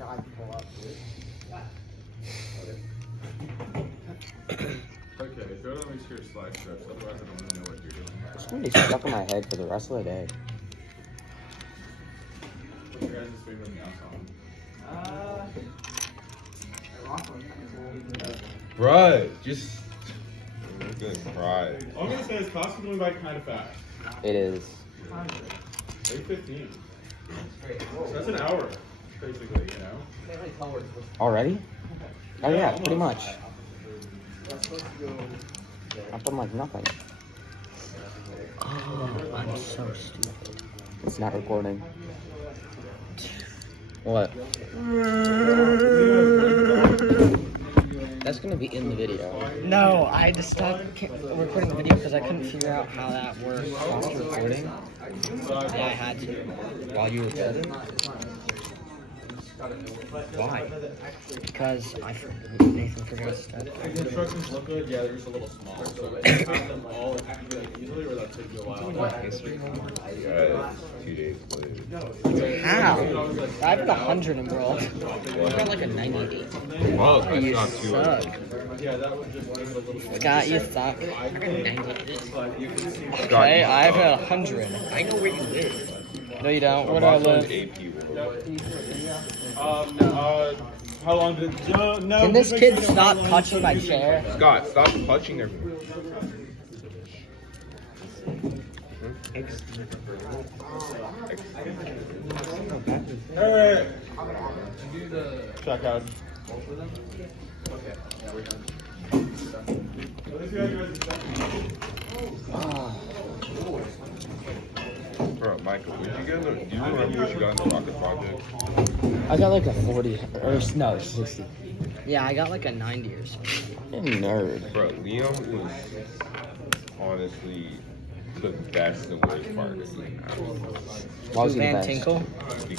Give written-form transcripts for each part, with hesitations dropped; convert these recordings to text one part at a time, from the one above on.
Okay, go to at least your slide strips, otherwise I don't really know what you're doing. It's gonna be stuck in my head for the rest of the day. What's your guys' favorite meow song? Bruh, just. I'm gonna cry. All I'm gonna say is class is going by kind of fast. It is. 8:15. So that's an hour, basically, you know? Already? Oh yeah, almost. pretty much. I've done like nothing. Oh, I'm so stupid. It's not recording. What? That's gonna be in the video. No, I had to stop recording the video because I couldn't figure out how that worked. Stop recording Yeah, I had to. while you recorded? Why? Because Nathan forgot stuff. The instructions look good, yeah, they're just a little small. So if you have them all like, easily, or that takes you a while. Yeah, 2 days later. How? I've got 100 enrolled. I've got like a 98. Well, that's You not too much. suck. Yeah, that would just make it a little more. Scott, you suck. I got 98. Scott, Okay, you I've suck. got 100. I know where you live. No, you don't. Where do I Boston's live? AP. How long did no? Can this kid stop touching my chair? Scott, stop touching everyone. Hey! Check out. Bro, Michael, what did you get? Do you remember what you got in the Rocket Project? I got like a 40 or no 60. Yeah, I got like a 90 or something. You're a nerd. Bro, Liam was honestly the best and worst part of the game. Why was he the Van best? Tinkle?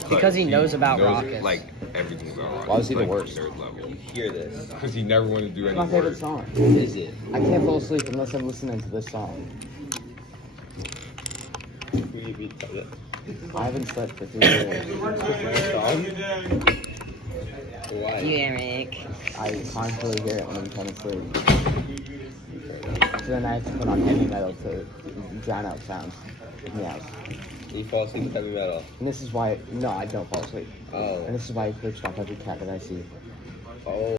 Because he knows about rockets. Like everything about rockets. Why was he the like, worst? Third level. Hear this. Because he never wanted to do It's any my favorite work. song. Is it? I can't fall asleep unless I'm listening to this song. I haven't slept for 3 years. Why? You, Eric. I constantly hear it when I'm trying to sleep. So then I have to put on heavy metal to drown out sounds. Meows. You fall asleep with heavy metal. And this is why, no, I don't fall asleep. Oh. And this is why I perched off every cat that I see. Oh.